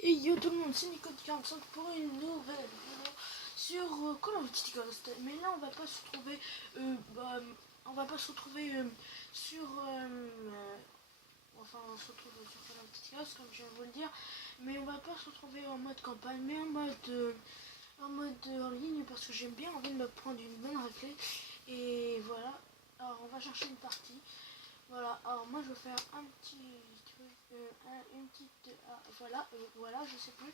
Et yo tout le monde, c'est Nico45 pour une nouvelle vidéo sur Call of Duty Ghost. Mais là on va pas se retrouver on va pas se retrouver sur enfin on se retrouve sur Call of Duty Ghost comme je viens de vous le dire, mais on va pas se retrouver en mode campagne mais en mode en ligne parce que j'ai bien envie de me prendre une bonne raclée. Et voilà, alors on va chercher une partie. Voilà, alors moi je vais faire un petit truc, une petite, voilà, je sais plus,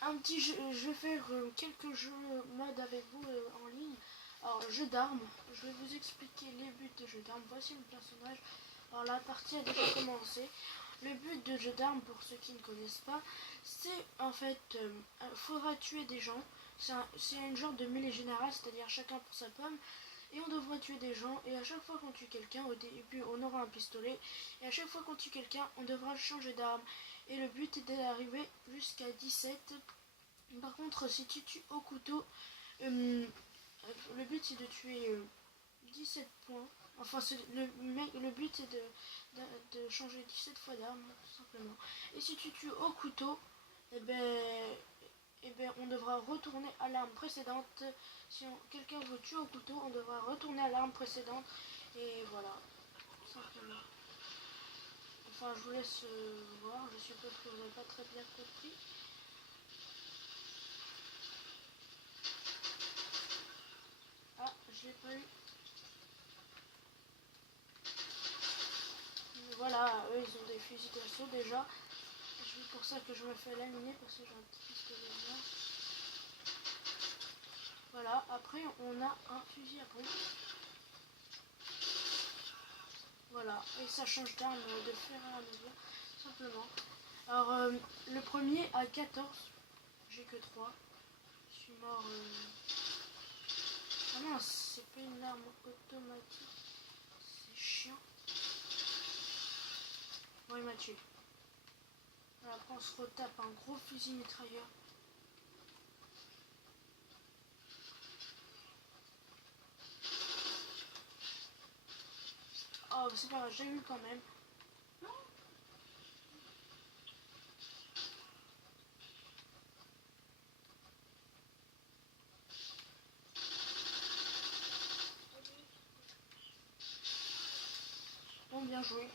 un petit jeu, je vais faire quelques jeux mode avec vous en ligne. Alors jeu d'armes, je vais vous expliquer les buts de jeu d'armes. Voici le personnage. Alors la partie a déjà commencé. Le but de jeu d'armes, pour ceux qui ne connaissent pas, c'est en fait, faudra tuer des gens. C'est une genre de mêlée générale, c'est-à-dire chacun pour sa pomme. Et on devra tuer des gens, et à chaque fois qu'on tue quelqu'un, au début on aura un pistolet, et à chaque fois qu'on tue quelqu'un, on devra changer d'arme. Et le but est d'arriver jusqu'à 17. Par contre, si tu tues au couteau, le but c'est de tuer 17 points. Enfin, le but c'est de changer 17 fois d'arme, tout simplement. Et si tu tues au couteau, on devra retourner à l'arme précédente. Si quelqu'un veut tuer au couteau, on devra retourner à l'arme précédente. Et voilà, tout simplement. Enfin, je vous laisse voir. Je suppose que vous n'avez pas très bien compris. Ah, je l'ai pas eu. Voilà, eux ils ont des fusils d'assaut déjà. C'est pour ça que je me fais laminer parce que j'ai un petit pistolet là. Voilà, après on a un fusil à pompe. Voilà, et ça change d'arme de fer à mesure, simplement. Alors le premier à 14, j'ai que 3. Je suis mort. Ah non, c'est pas une arme automatique. C'est chiant. Bon, il m'a tué. Alors, après on se retape un gros fusil mitrailleur. Oh, c'est pas grave, j'ai eu quand même. Bon, bien joué.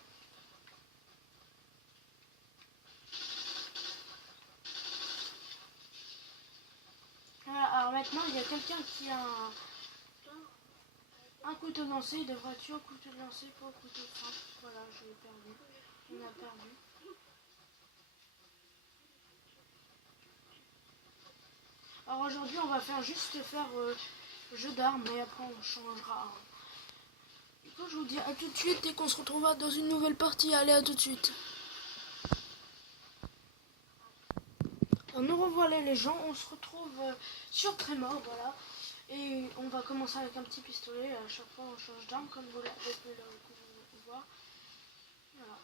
Voilà, alors maintenant il y a quelqu'un qui a un couteau lancé, il devra tuer au couteau lancé pour le couteau de frappe. Voilà, j'ai perdu. On a perdu. Alors aujourd'hui on va juste faire jeu d'armes et après on changera. Du coup je vous dis à tout de suite dès qu'on se retrouvera dans une nouvelle partie. Allez, à tout de suite. Alors, nous revoilà les gens, on se retrouve sur Trémor, voilà. Et on va commencer avec un petit pistolet. À chaque fois on change d'arme comme vous l'avez pu le voir. Voilà.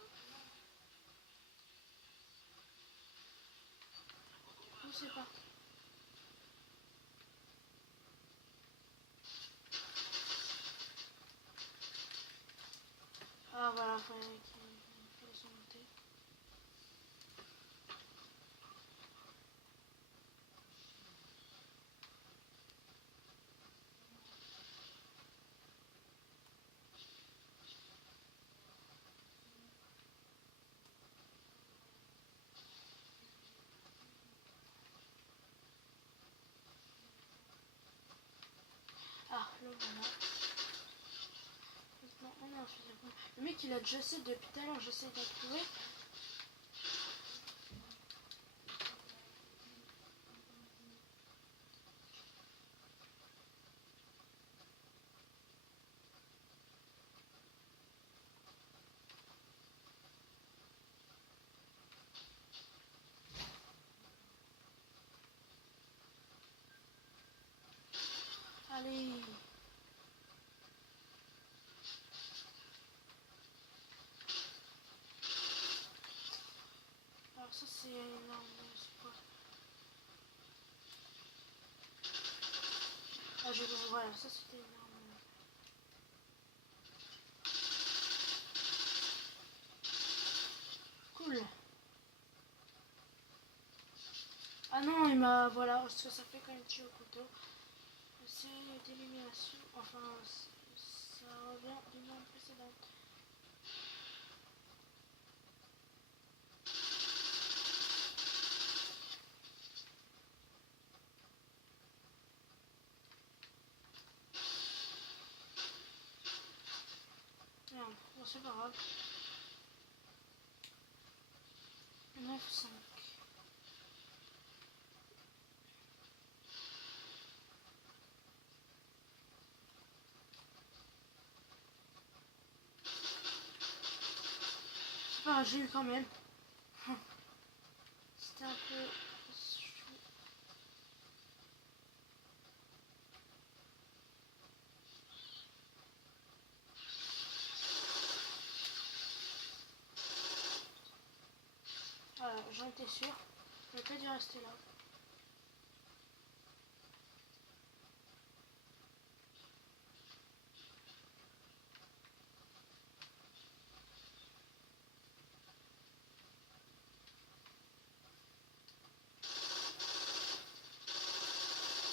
Du coup c'est parti. Ah voilà, il fallait s'en monter. Ah, le voilà. Maintenant on a un fusil à pompe. Le mec il a déjà essayé depuis tout à l'heure, j'essaie de le trouver. Allez. Alors ça c'est énorme, c'est quoi? Ah voilà, ça c'était énorme. Cool. Ah non, il m'a... Voilà, ce que ça fait quand il tue au couteau. C'est d'élimination. Enfin, ça revient d'une manche précédente. Merde, bon, c'est pas grave. 9-5. C'est pas grave, j'ai eu quand même. C'était un peu... Voilà, j'en étais sûr. J'aurais pas dû rester là.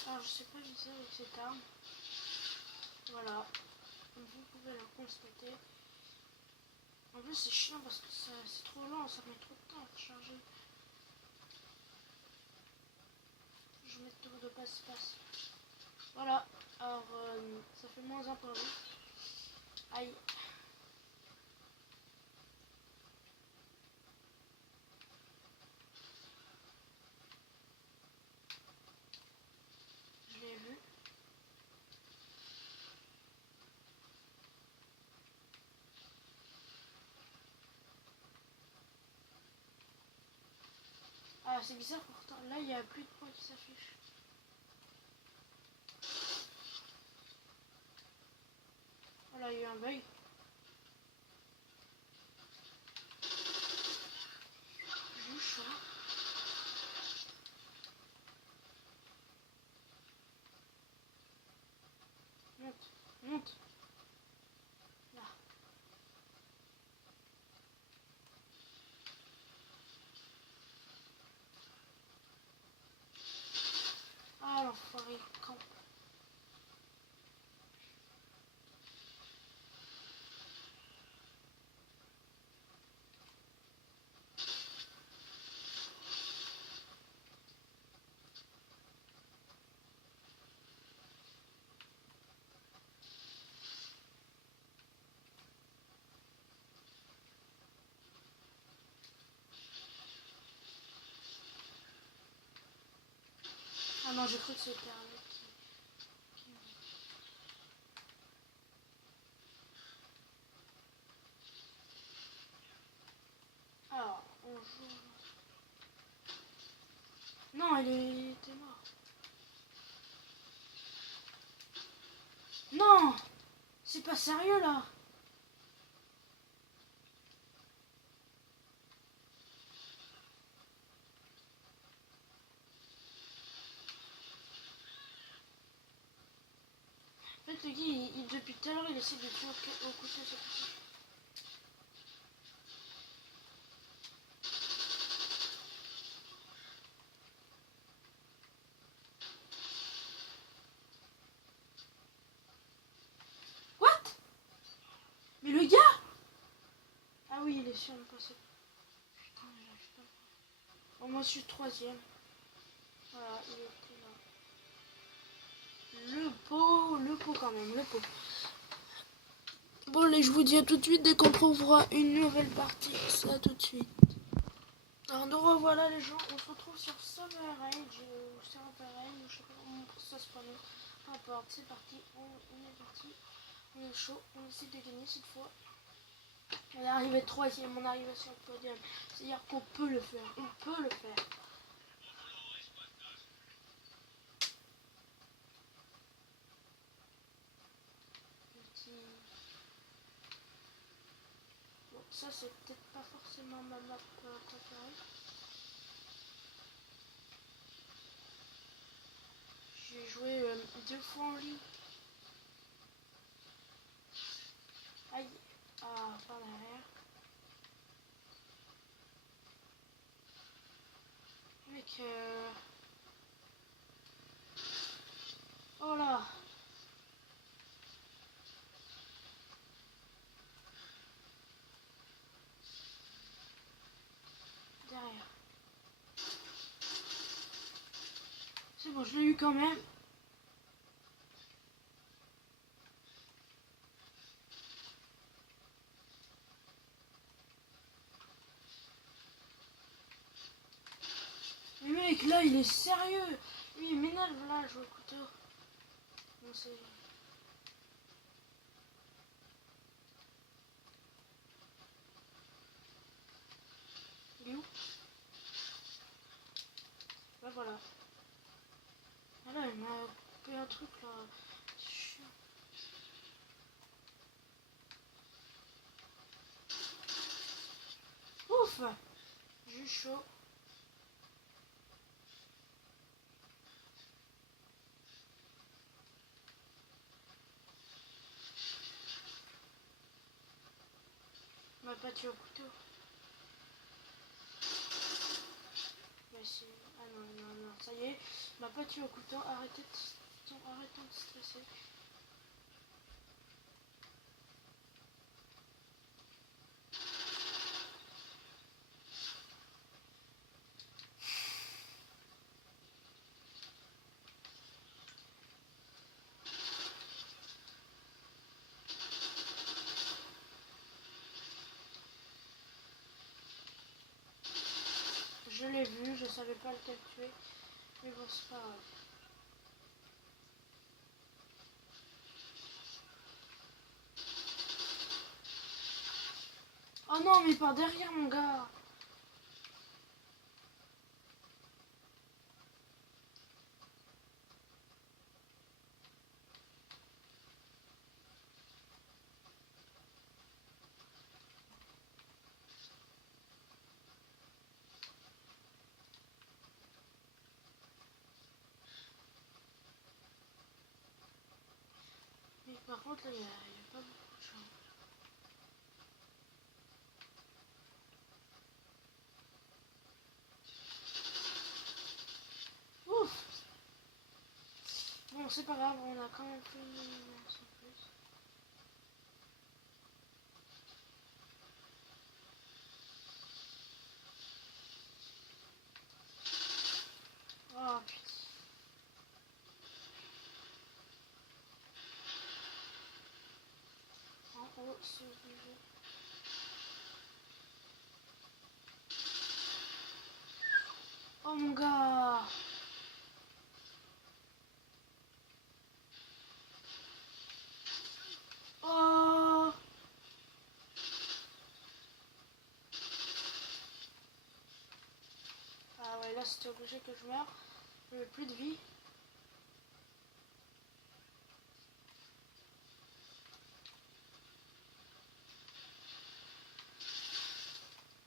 Alors, je sais pas viser avec cette arme. Voilà. Comme vous pouvez le constater. En plus, c'est chiant parce que c'est trop lent, ça met trop de temps à charger. Je vais mettre tour de passe-passe. Voilà. Alors, ça fait moins un pour lui. Aïe. Je l'ai vu. Ah, c'est bizarre pourtant. Là, il n'y a plus de points qui s'affichent. Voilà, il y a eu un bug. J'ai eu chaud. Monte, monte. Là. Ah, l'enfoiré, quand. Ah non, j'ai cru que c'était un mec qui... Alors, on joue... Non, il était mort. Non, c'est pas sérieux là. En fait, le gars, depuis tout à l'heure, il essaie de tuer au couteau. What? Mais le gars. Ah oui, il est sur le passé. Putain, j'arrive pas. Bon, moi, je suis troisième. Voilà, il était là. Le pot quand même, le pot. Bon, allez, je vous dis à tout de suite dès qu'on trouvera une nouvelle partie. C'est à tout de suite. Alors, nous revoilà les gens. On se retrouve sur Summer Age ou Server Age, je sais pas comment ça se prononce. Peu importe, c'est parti. On est parti. On est chaud. On essaie de gagner cette fois. On est arrivé troisième. On arrive sur le podium. C'est-à-dire qu'on peut le faire. On peut le faire. Bon, ça c'est peut-être pas forcément ma map préférée. J'ai joué 2 fois en ligne. Aïe. Ah, par derrière. Mais avec... Oh là. Derrière. C'est bon, je l'ai eu quand même. Mais mec, là, il est sérieux. Lui, il m'énerve là, je vois le couteau. Non, c'est... Il est où? Là, voilà. Ah là, il m'a coupé un truc là. C'est chiant. Ouf! J'ai eu chaud. Il m'a pas tué au couteau. Mais si... Ah non, non, non, ça y est. Il m'a pas tué au couteau. Arrêtons de stresser. Je l'ai vu, je savais pas lequel tuer. Mais bon, c'est pas grave. Oh non, mais par derrière, mon gars. Mais par contre, là, il y a pas beaucoup de gens. Ouf! Bon, c'est pas grave, on a quand même fait une sans plus. Oh putain. En haut, c'est obligé. Oh mon gars! Oh! Ah ouais, là c'était obligé que je meure. J'avais plus de vie.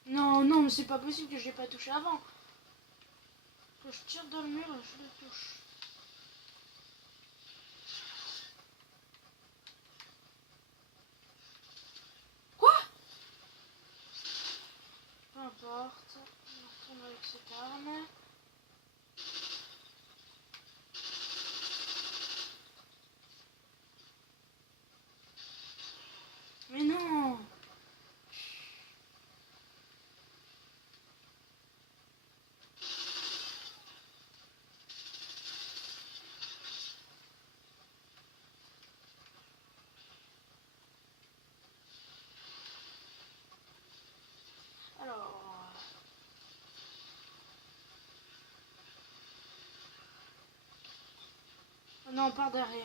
Non, non, mais c'est pas possible que je l'ai pas touché avant. Que je tire dans le mur et je le touche. Quoi? Peu importe. On retourne avec cette arme. Mais non! Alors... Non, par derrière.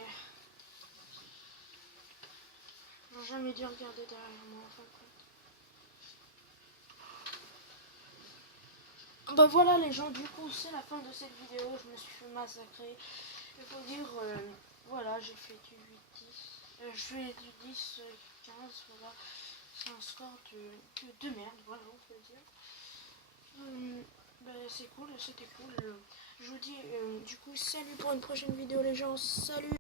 J'aurais jamais dû regarder derrière moi en fin de compte. Bah voilà les gens, du coup c'est la fin de cette vidéo, je me suis fait massacrer. Il faut dire, voilà, j'ai fait du 8-10. Je fais du 10-15, voilà. C'est un score de merde, voilà, on peut le dire. Bah, c'est cool, c'était cool. Je vous dis, du coup, salut pour une prochaine vidéo les gens, salut!